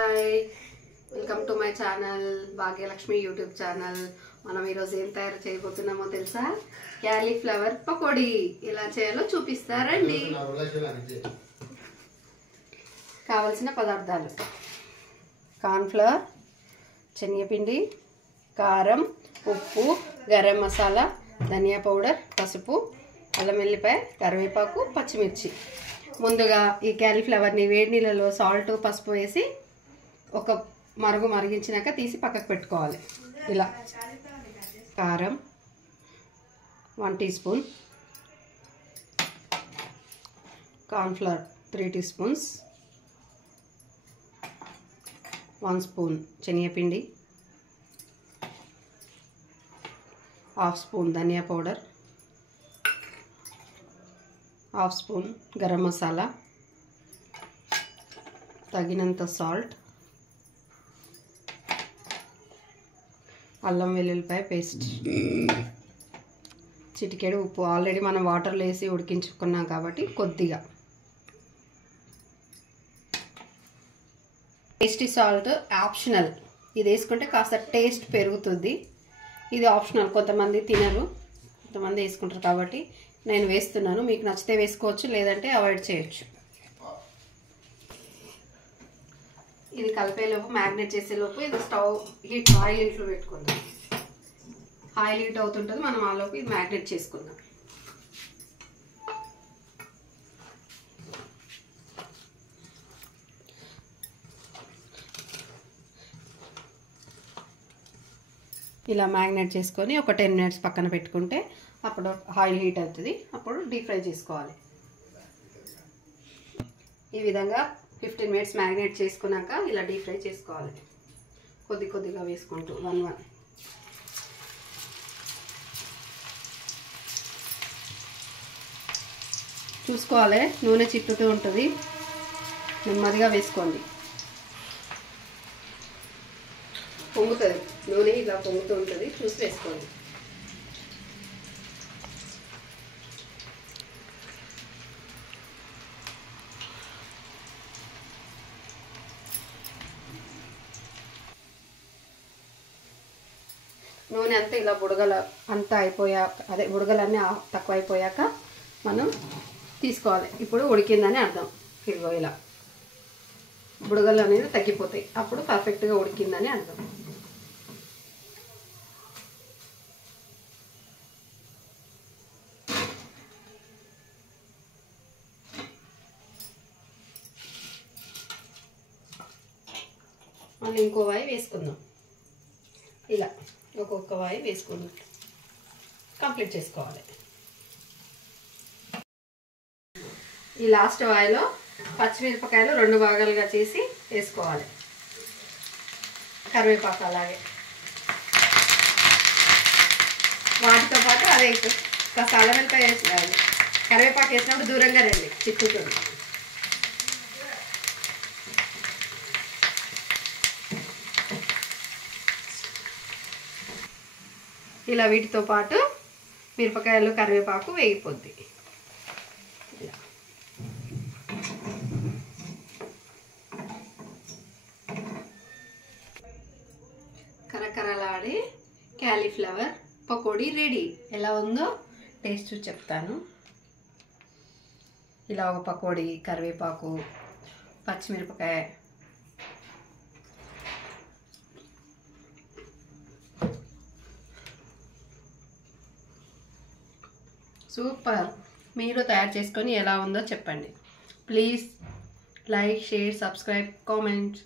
Hi, welcome to my channel Bhagyalakshmi YouTube channel. మనం ఈరోజు ఏం తయారు చేయబోతున్నామో తెలుసా? క్యాలీఫ్లవర్ పకోడీ ఎలా చేయాలో చూపిస్తారండి. కావలసిన పదార్థాలు: కార్న్ఫ్లవర్, శనగపిండి, కారం, ఉప్పు, గరం మసాలా, ధనియా పౌడర్, పసుపు, అల్లం వెల్లిపాయ, కరివేపాకు, పచ్చిమిర్చి. ముందుగా ఈ క్యాలీఫ్లవర్ని వేడి నీళ్ళలో సాల్ట్, పసుపు వేసి ఒక మరిగించినాక తీసి పక్కకు పెట్టుకోవాలి. ఇలా కారం 1 teaspoon, cornflour 3 teaspoons, 1 spoon శనగపిండి, 1/2 స్పూన్ ధనియా పౌడర్, 1/2 స్పూన్ గరం మసాలా, తగినంత సాల్ట్, అల్లం వెల్లుల్లిపాయ పేస్ట్, చిటికెడు ఉప్పు. ఆల్రెడీ మనం వాటర్లో వేసి ఉడికించుకున్నాం కాబట్టి కొద్దిగా. టేస్టీ సాల్ట్ ఆప్షనల్, ఇది వేసుకుంటే కాస్త టేస్ట్ పెరుగుతుంది. ఇది ఆప్షనల్, కొంతమంది తినరు, కొంతమంది వేసుకుంటారు కాబట్టి నేను వేస్తున్నాను. మీకు నచ్చితే వేసుకోవచ్చు, లేదంటే అవాయిడ్ చేయొచ్చు. ఇది కలిపేలోపు, మ్యాగ్నేట్ చేసేలోపు ఇది స్టవ్ ఆయిల్ హీట్లో పెట్టుకుందాం. ఆయిల్ హీట్ అవుతుంటుంది, మనం ఆలోపు ఇది మ్యాగ్నేట్ చేసుకుందాం. ఇలా మ్యాగ్నేట్ చేసుకొని ఒక 10 మినిట్స్ పక్కన పెట్టుకుంటే అప్పుడు ఆయిల్ హీట్ అవుతుంది, అప్పుడు డీప్ ఫ్రై చేసుకోవాలి. ఈ విధంగా 15 మినిట్స్ మ్యాగ్నేట్ చేసుకున్నాక ఇలా డీప్ ఫ్రై చేసుకోవాలి. కొద్దిగా వేసుకుంటూ 1 చూసుకోవాలి. నూనె చిట్టుతూ ఉంటుంది, నెమ్మదిగా వేసుకోండి. పొంగుతుంది, నూనె ఇలా పొంగుతూ ఉంటుంది, చూసి వేసుకోండి. నూనె అంతా ఇలా బుడగల అంతా అయిపోయాక, బుడగలన్నీ తక్కువ అయిపోయాక మనం తీసుకోవాలి. ఇప్పుడు ఉడికిందని అర్థం. ఇదిగో ఇలా బుడగలు అనేది తగ్గిపోతాయి, అప్పుడు పర్ఫెక్ట్గా ఉడికిందని అర్థం. మళ్ళీ ఇంకో వాయి వేసుకుందాం. ఇలా ఒక్కొక్క వాయి వేసుకుందాం, కంప్లీట్ చేసుకోవాలి. ఈ లాస్ట్ వాయిలో పచ్చిమిరపకాయలు 2 భాగాలుగా చేసి వేసుకోవాలి. కరివేపాకు అలాగే వాటితో పాటు అదే కాస్త అల్లం వెల్లిపాయ వేసి కరివేపాకు వేసినప్పుడు దూరంగా రండి, చిక్కుతుంది. ఇలా వీటితో పాటు మిరపకాయలు, కరివేపాకు వేగిపోద్ది. ఇలా కరకరలాడే క్యాలీఫ్లవర్ పకోడీ రెడీ. ఎలా ఉందో టేస్ట్ చెప్తాను. ఇలా ఒక పకోడీ, కరివేపాకు, పచ్చిమిరపకాయ, సూపర్. మీరు తయారు చేసుకొని ఎలా ఉందో చెప్పండి. Please like, share, subscribe, comment.